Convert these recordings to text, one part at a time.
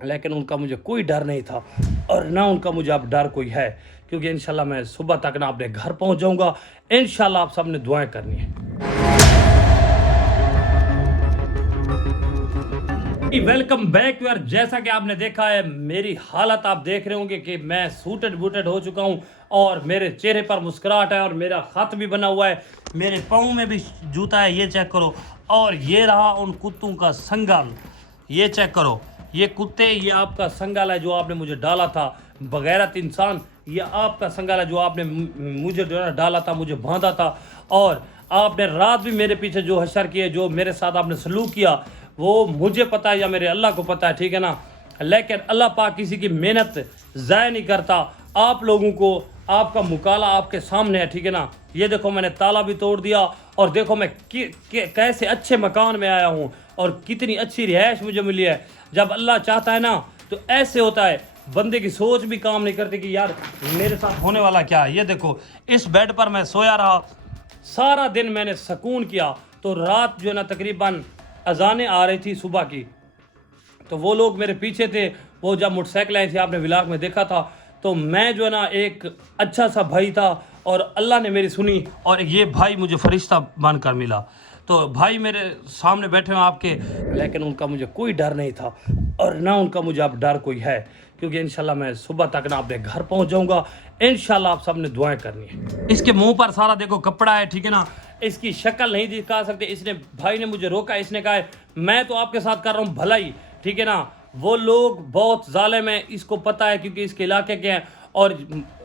लेकिन उनका मुझे कोई डर नहीं था और ना उनका मुझे अब डर कोई है, क्योंकि इंशाल्लाह मैं सुबह तक ना अपने घर पहुंच जाऊंगा। इंशाल्लाह आप सबने दुआएं करनी है। वेलकम बैक यार। जैसा कि आपने देखा है, मेरी हालत आप देख रहे होंगे कि मैं सूटेड बूटेड हो चुका हूं और मेरे चेहरे पर मुस्कुराहट है और मेरा खत भी बना हुआ है, मेरे पाँव में भी जूता है, ये चेक करो। और ये रहा उन कुत्तों का संगल, ये चेक करो। ये कुत्ते, ये आपका संगल है जो आपने मुझे डाला था, बगैरत इंसान। ये आपका संगल है जो आपने मुझे जो है डाला था, मुझे बांधा था। और आपने रात भी मेरे पीछे जो हशर किए, जो मेरे साथ आपने सलूक किया, वो मुझे पता है या मेरे अल्लाह को पता है, ठीक है ना। लेकिन अल्लाह पाक किसी की मेहनत ज़ाय नहीं करता। आप लोगों को आपका मुकाला आपके सामने है, ठीक है ना। ये देखो मैंने ताला भी तोड़ दिया और देखो मैं कैसे अच्छे मकान में आया हूँ और कितनी अच्छी रिहाइश मुझे मिली है। जब अल्लाह चाहता है ना तो ऐसे होता है, बंदे की सोच भी काम नहीं करती कि यार मेरे साथ होने वाला क्या है। ये देखो इस बेड पर मैं सोया रहा, सारा दिन मैंने सुकून किया। तो रात जो है ना तकरीबन अजानें आ रही थी सुबह की, तो वो लोग मेरे पीछे थे, वो जब मोटरसाइकिल आई थी, आपने व्लॉग में देखा था। तो मैं जो है ना एक अच्छा सा भाई था और अल्लाह ने मेरी सुनी और ये भाई मुझे फरिश्ता बन कर मिला। तो भाई मेरे सामने बैठे हैं आपके, लेकिन उनका मुझे कोई डर नहीं था और ना उनका मुझे अब डर कोई है, क्योंकि इंशाल्लाह मैं सुबह तक ना अपने घर पहुंच जाऊंगा। इंशाल्लाह आप सबने दुआएं करनी है। इसके मुंह पर सारा देखो कपड़ा है, ठीक है ना। इसकी शक्ल नहीं दिखा सकते। इसने भाई ने मुझे रोका, इसने कहा मैं तो आपके साथ कर रहा हूँ भलाई, ठीक है ना। वो लोग बहुत जालिम है, इसको पता है क्योंकि इसके इलाके के हैं। और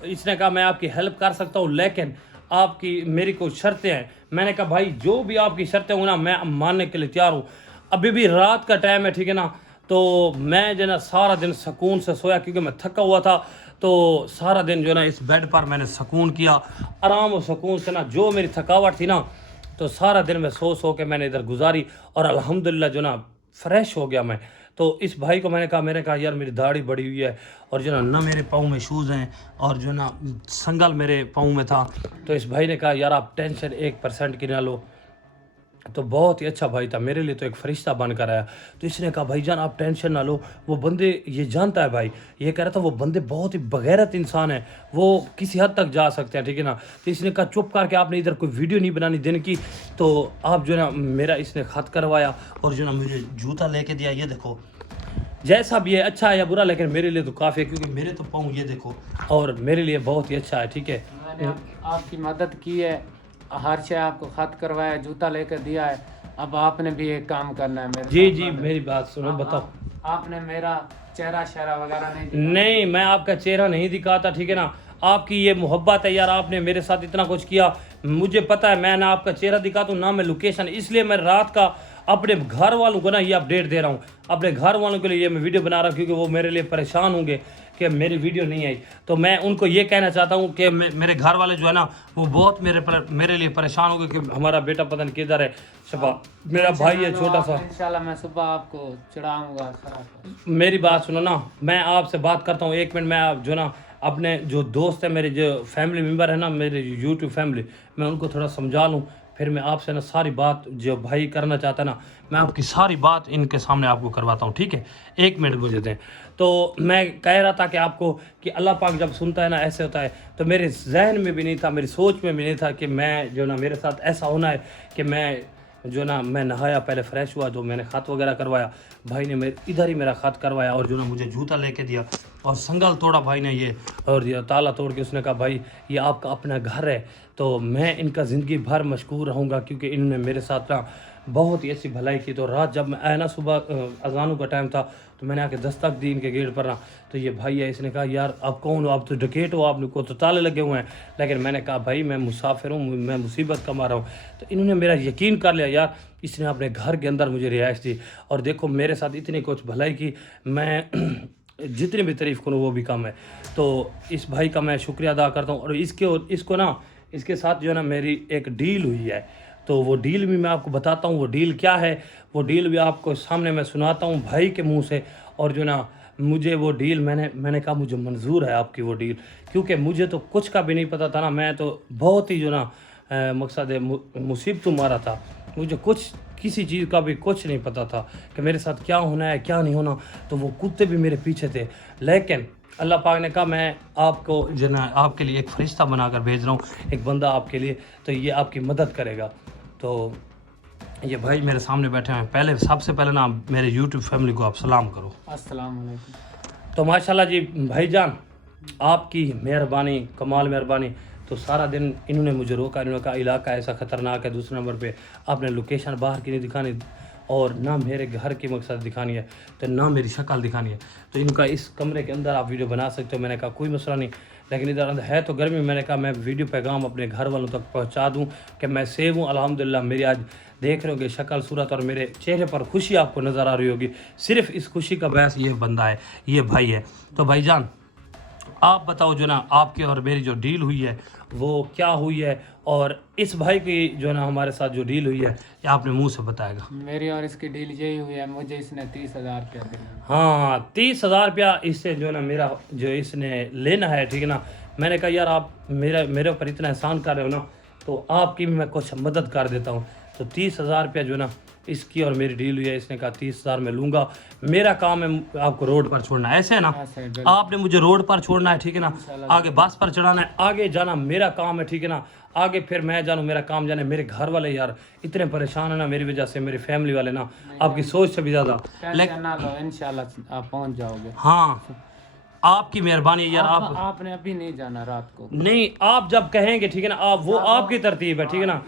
इसने कहा मैं आपकी हेल्प कर सकता हूँ, लेकिन आपकी मेरी कुछ शर्तें हैं। मैंने कहा भाई जो भी आपकी शर्तें हों ना, मैं मानने के लिए तैयार हूँ। अभी भी रात का टाइम है, ठीक है ना। तो मैं जो है ना सारा दिन सुकून से सोया, क्योंकि मैं थका हुआ था। तो सारा दिन जो है ना इस बेड पर मैंने सुकून किया, आराम और सुकून से ना, जो मेरी थकावट थी ना, तो सारा दिन मैं सो के मैंने इधर गुजारी और अल्हम्दुलिल्लाह जो ना फ्रेश हो गया मैं। तो इस भाई को मैंने कहा यार मेरी दाढ़ी बड़ी हुई है और जो ना मेरे पाँव में शूज़ हैं और जो ना संगल मेरे पाँव में था। तो इस भाई ने कहा यार आप टेंशन 1% की ना लो। तो बहुत ही अच्छा भाई था, मेरे लिए तो एक फरिश्ता बन कर आया। तो इसने कहा भाईजान आप टेंशन ना लो, वो बंदे, ये जानता है भाई, ये कह रहा था वो बंदे बहुत ही बगैरत इंसान है, वो किसी हद तक जा सकते हैं, ठीक है ना। तो इसने कहा चुप करके आपने इधर कोई वीडियो नहीं बनानी दिन की। तो आप जो ना मेरा इसने खत करवाया और जो ना मुझे जूता लेके दिया। ये देखो जैसा भी है, अच्छा है या बुरा, लेकिन मेरे लिए तो काफ़ी है, क्योंकि मेरे तो पाँव ये देखो, और मेरे लिए बहुत ही अच्छा है, ठीक है। मैंने आपकी मदद की है, हर शय आपको खत करवाया, जूता लेकर दिया है। अब आपने भी एक काम करना है मेरे जी साथ। जी मेरी बात सुनो, बताओ। आपने मेरा चेहरा शहरा वगैरह नहीं दिखाया। नहीं, मैं आपका चेहरा नहीं दिखाता, ठीक है ना। आपकी ये मोहब्बत है यार, आपने मेरे साथ इतना कुछ किया, मुझे पता है। मैं ना आपका चेहरा दिखाता हूँ ना मैं लोकेशन, इसलिए मैं रात का अपने घर वालों को ना ये अपडेट दे रहा हूँ। अपने घर वालों के लिए ये मैं वीडियो बना रहा हूँ, क्योंकि वो मेरे लिए परेशान होंगे कि मेरी वीडियो नहीं आई। तो मैं उनको ये कहना चाहता हूँ कि मेरे घर वाले जो है ना वो बहुत मेरे लिए परेशान होंगे कि हमारा बेटा पता नहीं किधर है। शफा मेरा भाई है छोटा सा। इंशाल्लाह मैं सुबह आपको चढ़ाऊंगा। मेरी बात सुनो ना, मैं आपसे बात करता हूँ 1 मिनट। मैं आप जो ना अपने जो दोस्त है, मेरे जो फैमिली मेम्बर है ना, मेरे यूट्यूब फैमिली, मैं उनको थोड़ा समझा लूँ, फिर मैं आपसे ना सारी बात जो भाई करना चाहता है ना, मैं आपकी सारी बात इनके सामने आपको करवाता हूँ, ठीक है। 1 मिनट मुझे दें। तो मैं कह रहा था कि आपको कि अल्लाह पाक जब सुनता है ना ऐसे होता है। तो मेरे जहन में भी नहीं था, मेरी सोच में भी नहीं था कि मैं जो ना मेरे साथ ऐसा होना है कि मैं जो ना मैं नहाया, पहले फ्रेश हुआ, जो मैंने खत वगैरह करवाया, भाई ने मेरे इधर ही मेरा खत करवाया और जो ना मुझे जूता लेके दिया और संगल तोड़ा भाई ने ये, और ये ताला तोड़ के उसने कहा भाई ये आपका अपना घर है। तो मैं इनका ज़िंदगी भर मशकूर रहूँगा, क्योंकि इन्होंने मेरे साथ ना बहुत ही अच्छी भलाई की। तो रात जब मैं आया ना, सुबह अजानों का टाइम था, तो मैंने आके दस्तक दी इनके गेट पर ना। तो ये भाई है, इसने कहा यार आप कौन हो, आप तो डकैत हो, आपने को तो ताले लगे हुए हैं। लेकिन मैंने कहा भाई मैं मुसाफिर हूँ, मैं मुसीबत कमा रहा हूँ। तो इन्होंने मेरा यकीन कर लिया यार, इसने अपने घर के अंदर मुझे रिहाइश दी और देखो मेरे साथ इतनी कुछ भलाई की। मैं जितनी भी तारीफ़ करूँ वो भी कम है। तो इस भाई का मैं शुक्रिया अदा करता हूँ। और इसको ना इसके साथ जो है ना मेरी एक डील हुई है, तो वो डील भी मैं आपको बताता हूँ। वो डील क्या है, वो डील भी आपको सामने मैं सुनाता हूँ भाई के मुंह से। और जो ना मुझे वो डील मैंने कहा मुझे मंजूर है आपकी वो डील, क्योंकि मुझे तो कुछ का भी नहीं पता था ना। मैं तो बहुत ही जो ना मकसद मुसीबत मारा था, मुझे कुछ किसी चीज़ का भी कुछ नहीं पता था कि मेरे साथ क्या होना है क्या नहीं होना, तो वो कुत्ते भी मेरे पीछे थे। लेकिन अल्लाह पाक ने कहा मैं आपको जो ना आपके लिए एक फरिश्ता बनाकर भेज रहा हूँ, एक बंदा आपके लिए, तो ये आपकी मदद करेगा। तो ये भाई मेरे सामने बैठे हैं। पहले सबसे पहले ना मेरे यूट्यूब फैमिली को आप सलाम करो। अस्सलाम वालेकुम। तो माशाल्लाह जी भाईजान, आपकी मेहरबानी, कमाल मेहरबानी। तो सारा दिन इन्होंने मुझे रोका, इन्होंने कहा इलाका ऐसा ख़तरनाक है, दूसरे नंबर पे आपने लोकेशन बाहर की नहीं दिखानी और ना मेरे घर की मकसद दिखानी है, तो ना मेरी शक्ल दिखानी है। तो इनका इस कमरे के अंदर आप वीडियो बना सकते हो। मैंने कहा कोई मसला नहीं, लेकिन इधर अंदर है तो गर्मी। मैंने कहा मैं वीडियो पैगाम अपने घर वालों तक पहुंचा दूं कि मैं सेव हूँ अल्हम्दुलिल्लाह। मेरी आज देख रहे होगे शक्ल सूरत और मेरे चेहरे पर खुशी आपको नज़र आ रही होगी। सिर्फ इस खुशी का बहस ये बंदा है, ये भाई है। तो भाईजान आप बताओ जो ना आपके और मेरी जो डील हुई है वो क्या हुई है, और इस भाई की जो ना हमारे साथ जो डील हुई है ये आपने मुंह से बताएगा। मेरी और इसकी डील यही हुई है, मुझे इसने 30,000 रुपया दिया। हाँ 30,000 रुपया इससे जो ना मेरा जो इसने लेना है, ठीक है ना। मैंने कहा यार आप मेरे ऊपर इतना एहसान कर रहे हो ना, तो आपकी भी मैं कुछ मदद कर देता हूँ। तो 30,000 रुपया जो ना इसकी और मेरी डील हुई है। इसने कहा 30,000 मैं लूँगा, मेरा काम है आपको रोड पर छोड़ना है, ऐसे है ना। ऐसे है, बिल्कुल। आपने मुझे रोड पर छोड़ना है, ठीक है ना, आगे बस पर चढ़ाना है, आगे जाना मेरा काम है, ठीक है ना। आगे फिर मैं जानूँ, मेरा काम जाने। मेरे घर वाले यार इतने परेशान है ना मेरी वजह से, मेरे फैमिली वाले ना आपकी सोच से भी ज़्यादा। टेंशन ना लो, इंशाल्लाह आप पहुंच जाओगे। हाँ आपकी मेहरबानी है यार। आपने अभी नहीं जाना रात को। नहीं, आप जब कहेंगे, ठीक है ना, आप वो आपकी तरतीब है, ठीक है ना।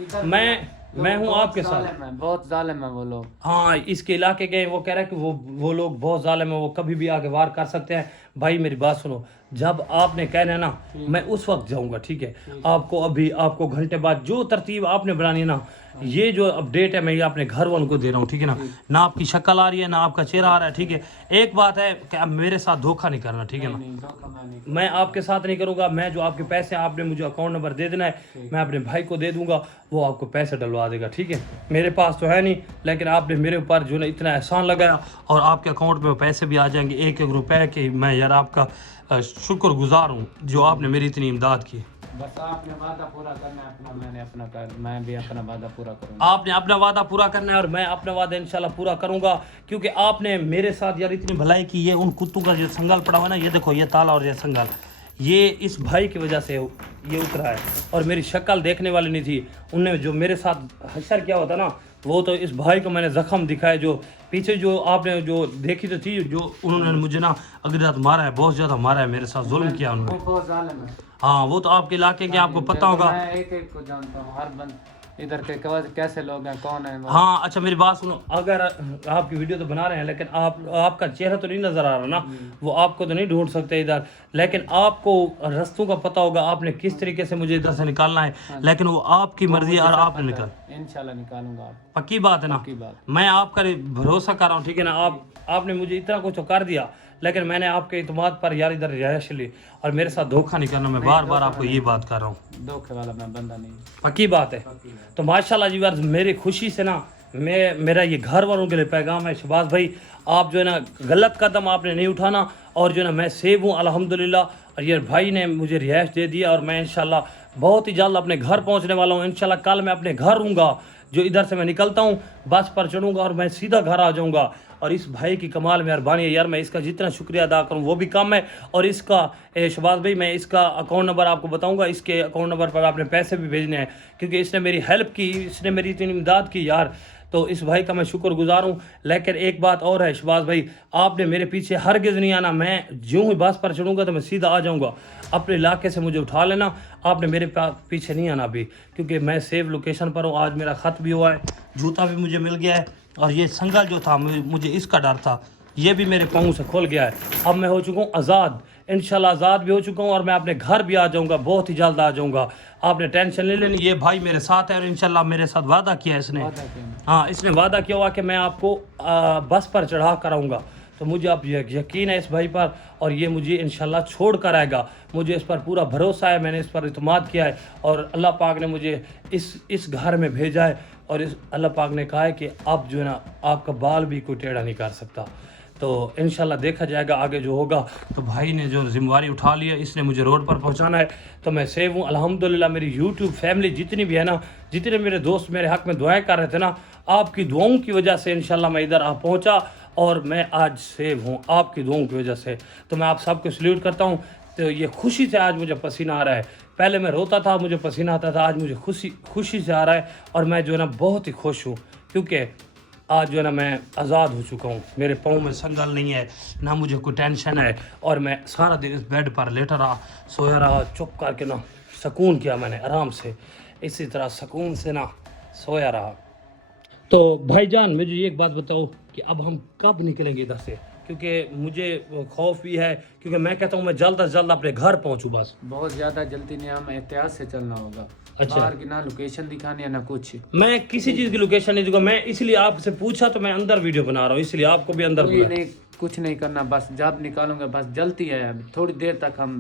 मैं हूँ आपके साथ। बहुत जालिम है वो लोग। हाँ इसके इलाके के वो कह रहे हैं कि वो लोग बहुत जालिम है, वो कभी भी आगे वार कर सकते हैं। भाई मेरी बात सुनो, जब आपने कहना है ना मैं उस वक्त जाऊंगा, ठीक है। आपको अभी आपको घंटे बाद जो तरतीब आपने बनानी है ना, ये जो अपडेट है मैं ये अपने घर वालों को दे रहा हूँ, ठीक है ना। ना आपकी शक्ल आ रही है, ना आपका चेहरा आ रहा है, ठीक है। एक बात है कि अब मेरे साथ धोखा नहीं करना, ठीक है ना। मैं आपके साथ नहीं करूँगा। मैं जो आपके पैसे आपने मुझे अकाउंट नंबर दे देना है, मैं अपने भाई को दे दूंगा, वो आपको पैसे डलवा देगा, ठीक है। मेरे पास तो है नहीं, लेकिन आपने मेरे ऊपर जो ना इतना एहसान लगाया और आपके अकाउंट में पैसे भी आ जाएंगे 1-1 रुपए के। मैं यार आपका शुक्रगुजार हूँ जो आपने मेरी इतनी इमदाद की। बस आपने वादा पूरा करना है अपना, मैंने अपना कर, मैं भी अपना वादा पूरा करूंगा। आपने अपना वादा पूरा करना है और मैं अपना वादा इंशाल्लाह पूरा करूंगा, क्योंकि आपने मेरे साथ यार इतनी भलाई की। ये उन कुत्तों का जो संगल पड़ा हुआ है ना, ये देखो ये ताला और ये संगल, ये इस भाई की वजह से ये उतरा है। और मेरी शक्ल देखने वाली नहीं थी, उनने जो मेरे साथ हशर किया होता ना, वो तो इस भाई को मैंने जख्म दिखाए। जो पीछे जो आपने जो देखी तो थी, जो उन्होंने मुझे ना अगली रात मारा है, बहुत ज़्यादा मारा है, मेरे साथ जुल्म किया उन्होंने। बहुत जालिम है। हाँ वो तो आपके इलाके के आपको पता होगा। मैं एक को जानता हूँ, हर बंद इधर के कैसे लोग हैं, कौन है वो। हाँ अच्छा मेरी बात सुनो, अगर आपकी वीडियो तो बना रहे हैं, लेकिन आपका चेहरा तो नहीं नज़र आ रहा ना, वो आपको तो नहीं ढूंढ सकते इधर, लेकिन आपको रस्तों का पता होगा, आपने किस तरीके से मुझे इधर से निकालना है। लेकिन वो आपकी मर्जी है और आपने निकाल, इंशाल्लाह निकालूंगा आप। पक्की बात है ना। पक्की बात। मैं आपका भरोसा कर रहा हूँ, ठीक है ना। आपने मुझे इतना कुछ तो कर दिया, लेकिन मैंने आपके इत्मीनान पर यार इधर रिहाइश ली, और मेरे साथ धोखा नहीं करना। मैं बार बार आपको ये बात कर रहा हूँ, धोखे वाला मैं बंदा नहीं। पक्की बात है। तो माशाल्लाह जी यार, मेरी खुशी से ना मेरा ये घर वालों के लिए पैगाम है, शहबाज भाई आप जो है ना गलत कदम आपने नहीं उठाना, और जो है ना मैं सेव हूँ अल्हम्दुलिल्लाह। और ये भाई ने मुझे रिहाइश दे दिया, और मैं इंशाल्लाह बहुत ही जल्द अपने घर पहुँचने वाला हूँ। इंशाल्लाह कल मैं अपने घर हूँगा, जो इधर से मैं निकलता हूँ बस पर चढ़ूँगा और मैं सीधा घर आ जाऊँगा। और इस भाई की कमाल मेहरबानी है यार, मैं इसका जितना शुक्रिया अदा करूँ वो भी कम है। और इसका शहबाज भाई मैं इसका अकाउंट नंबर आपको बताऊंगा, इसके अकाउंट नंबर पर आपने पैसे भी भेजने हैं, क्योंकि इसने मेरी हेल्प की, इसने मेरी इतनी इमदाद की यार। तो इस भाई का मैं शुक्रगुजार हूँ। लेकिन एक बात और है शहबाज भाई, आपने मेरे पीछे हरगिज़ नहीं आना। मैं ज्यों ही बस पर चढ़ूँगा तो मैं सीधा आ जाऊँगा, अपने इलाके से मुझे उठा लेना। आपने मेरे पीछे नहीं आना अभी, क्योंकि मैं सेफ लोकेशन पर हूँ। आज मेरा ख़त भी हुआ है, जूता भी मुझे मिल गया है, और ये संगल जो था मुझे इसका डर था, ये भी मेरे पाँव से खुल गया है। अब मैं हो चुका हूँ आज़ाद, इंशाल्लाह आज़ाद भी हो चुका हूँ, और मैं अपने घर भी आ जाऊँगा, बहुत ही जल्द आ जाऊँगा। आपने टेंशन नहीं लेनी, ये भाई मेरे साथ है और इंशाल्लाह मेरे साथ वादा किया है इसने। हाँ इसने वादा किया हुआ कि मैं आपको बस पर चढ़ा कर आऊँगा। तो मुझे अब यकीन है इस भाई पर, और ये मुझे इंशाल्लाह छोड़ कर आएगा। मुझे इस पर पूरा भरोसा है, मैंने इस पर इत्मीनान किया है, और अल्लाह पाक ने मुझे इस घर में भेजा है। और इस अल्लाह पाक ने कहा है कि अब जो है ना आपका बाल भी कोई टेढ़ा नहीं कर सकता। تو انشاءاللہ دیکھا جائے گا آگے جو ہوگا. تو بھائی نے جو ذمہ داری اٹھا لی ہے, اس نے مجھے روڈ پر پہنچانا ہے, تو میں سیو ہوں الحمدللہ. میری یوٹیوب فیملی جتنی بھی ہے نا, جتنے میرے دوست میرے حق میں دعائیں کر رہے تھے نا, آپ کی دعاؤں کی وجہ سے انشاءاللہ میں ادھر آ پہنچا اور میں آج سیو ہوں آپ کی دعاؤں کی وجہ سے. تو میں آپ سب کو سلیوٹ کرتا ہوں. تو یہ خوشی سے آج مجھے پسینہ آ رہا ہے. پہلے میں روتا تھا, مجھے پسینہ آتا تھا, آج مجھے خوشی سے آ رہا ہے. اور میں جو ہے نا بہت ہی خوش ہوں, کیونکہ آج جو ہے نا میں آزاد ہو چکا ہوں. میرے پاؤں میں سنگل نہیں ہے, نہ مجھے کوئی ٹینشن ہے, اور میں سارا دن اس بیڈ پر لیٹا رہا, سویا رہا, چپ کر کے نا سکون کیا میں نے آرام سے, اسی طرح سکون سے نا سویا رہا. تو بھائی جان مجھے یہ ایک بات بتاؤ کہ اب ہم کب نکلیں گے ادھر سے, کیونکہ مجھے خوف بھی ہے, کیونکہ میں کہتا ہوں میں جلد از جلد اپنے گھر پہنچوں. بس بہت زیادہ جلدی نہیں, ہم احتیاط سے چلنا ہوگا. باہر کی نہ لوکیشن دکھانی ہے نہ کچھ. میں کسی چیز کی لوکیشن نہیں دوں گا, میں اس لیے آپ سے پوچھا تو میں اندر ویڈیو بنا رہا ہوں, اس لیے آپ کو بھی اندر نہیں, کچھ نہیں کرنا, بس جب نکالوں گا بس جلدی ہے, ابھی تھوڑی دیر تک ہم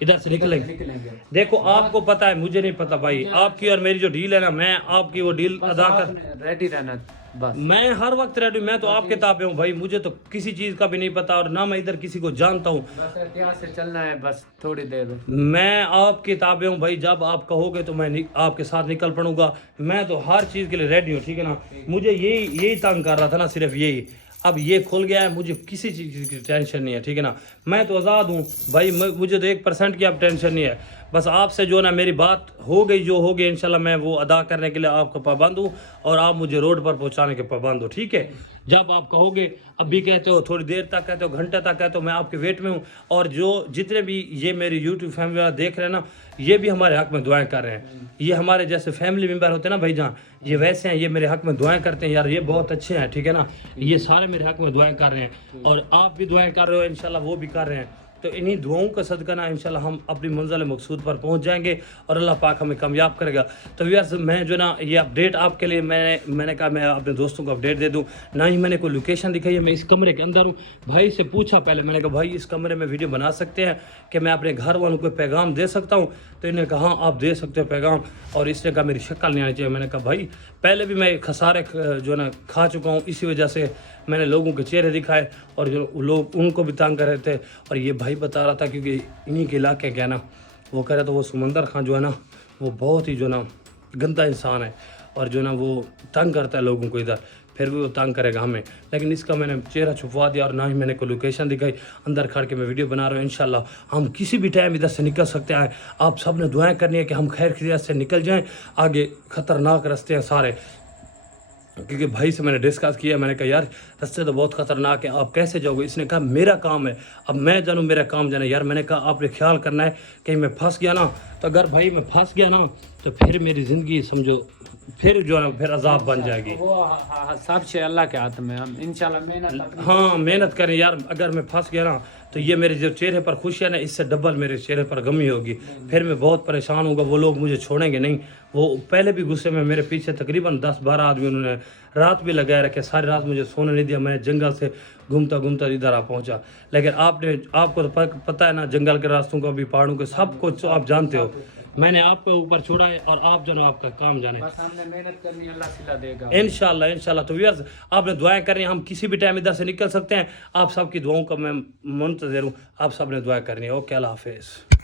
ادھر سے نکلیں گے. دیکھو آپ کو پتا ہے, مجھے نہیں پتا بھائی. آپ کی اور میری جو ڈیل ہے نا, میں آپ کی وہ ڈیل ادا کر ریڈی رہنا بس. میں ہر وقت ریڈی, میں تو آپ کے تابع ہوں بھائی. مجھے تو کسی چیز کا بھی نہیں پتا, اور نہ میں ادھر کسی کو جانتا ہوں. بس احتیاط سے چلنا ہے, بس تھوڑی دیر. میں آپ کے تابع ہوں بھائی, جب آپ کہو گے تو میں آپ کے ساتھ نکل پڑوں گا. میں تو ہر چیز کے لیے ریڈی ہوں, ٹھیک ہے نا. مجھے یہی تنگ کر رہا تھا نا, صرف یہی. اب یہ کھل گیا ہے, مجھے کسی چیز کی ٹینشن نہیں ہے, ٹھیک ہے نا. میں تو آزاد ہوں بھائی, مجھے تو 1% کی اب ٹینشن نہیں ہے. بس آپ سے جو ہے نا میری بات ہو گئی, جو ہو گئی انشاءاللہ میں وہ ادا کرنے کے لیے آپ کا پابند ہوں, اور آپ مجھے روڈ پر پہنچانے کے پابند ہو, ٹھیک ہے. جب آپ کہو گے, اب بھی کہتے ہو تھوڑی دیر تک کہتے ہو, گھنٹے تک کہتے ہو, میں آپ کے ویٹ میں ہوں. اور جو جتنے بھی یہ میری یوٹیوب فیملی والا دیکھ رہے ہیں نا, یہ بھی ہمارے حق میں دعائیں کر رہے ہیں. یہ ہمارے جیسے فیملی ممبر ہوتے ہیں نا بھائی جان, یہ ویسے ہیں, یہ میرے حق میں دعائیں کرتے ہیں. یار یہ بہت اچھے ہیں, ٹھیک ہے نا. یہ سارے میرے حق میں دعائیں کر رہے ہیں, اور آپ بھی دعائیں کر رہے ہو, انشاءاللہ وہ بھی کر رہے ہیں. تو انہی دعاؤں کا صدقہ نا انشاءاللہ ہم اپنی منزل مقصود پر پہنچ جائیں گے, اور اللہ پاک ہمیں کامیاب کرے گا. تو ویئرز میں جو نا یہ اپڈیٹ آپ کے لیے میں نے کہا میں اپنے دوستوں کو اپڈیٹ دے دوں. نہ ہی میں نے کوئی لوکیشن دکھائی ہے, میں اس کمرے کے اندر ہوں. بھائی سے پوچھا پہلے, میں نے کہا بھائی اس کمرے میں ویڈیو بنا سکتے ہیں کہ میں اپنے گھر والوں کو پیغام دے سکتا ہوں؟ تو انہوں نے کہا ہاں آپ دے سکتے ہو پیغام. اور اس نے کہا میری شکل نہیں آنی چاہیے. میں نے کہا بھائی پہلے بھی میں خسارے جو ہے نا کھا چکا ہوں, اسی وجہ سے میں نے لوگوں کے چہرے دکھائے, اور جو لوگ ان کو بھی تنگ کر رہے تھے. اور یہ بھائی بتا رہا تھا, کیونکہ انہی کے علاقے کیا نا, وہ کہہ رہا تھا وہ سمندر خان جو ہے نا وہ بہت ہی جو نا گندا انسان ہے, اور جو نا وہ تنگ کرتا ہے لوگوں کو ادھر. پھر بھی وہ تنگ کرے گا ہمیں, لیکن اس کا میں نے چہرہ چھپوا دیا, اور نہ ہی میں نے کوئی لوکیشن دکھائی. اندر کھڑ کے میں ویڈیو بنا رہا ہوں. انشاءاللہ ہم کسی بھی ٹائم ادھر سے نکل سکتے ہیں. آپ سب نے دعائیں کرنی ہے کہ ہم خیر خیریت سے نکل جائیں. آگے خطرناک رستے ہیں سارے, کیونکہ بھائی سے میں نے ڈسکس کیا. میں نے کہا یار رستے تو بہت خطرناک ہیں, آپ کیسے جاؤ گے؟ اس نے کہا میرا کام ہے, اب میں جانوں میرا کام جانا. یار میں نے کہا آپ نے خیال کرنا ہے کہ میں پھنس گیا نا, تو اگر بھائی میں پھنس گیا نا تو پھر میری زندگی سمجھو پھر جو ہے نا پھر عذاب بن جائے گی. وہ سب سے اللہ کے ہاتھ میں, ہم انشاءاللہ محنت ہاں محنت کریں یار. اگر میں پھنس گیا نا تو یہ میرے جو چہرے پر خوشی ہے نا, اس سے ڈبل میرے چہرے پر غمی ہوگی. پھر میں بہت پریشان ہوں گا, وہ لوگ مجھے چھوڑیں گے نہیں. وہ پہلے بھی غصے میں میرے پیچھے تقریباً 10-12 آدمی انہوں نے رات بھی لگائے رکھے, ساری رات مجھے سونے نہیں دیا. میں نے جنگل سے گھومتا ادھر آ پہنچا. لیکن آپ کو تو پتہ ہے نا جنگل کے راستوں کا بھی, پہاڑوں کے سب کچھ آپ جانتے ہو. میں نے آپ کو اوپر چھوڑا ہے, اور آپ جانو آپ کا کام جانے. بس ہم نے محنت کرنی, اللہ صلہ دے گا انشاءاللہ. تو ویئرز آپ نے دعائیں کرنی ہیں, ہم کسی بھی ٹائم ادھر سے نکل سکتے ہیں. آپ سب کی دعاؤں کا میں منتظر ہوں, آپ سب نے دعائیں کرنی ہے. اوکے اللہ حافظ.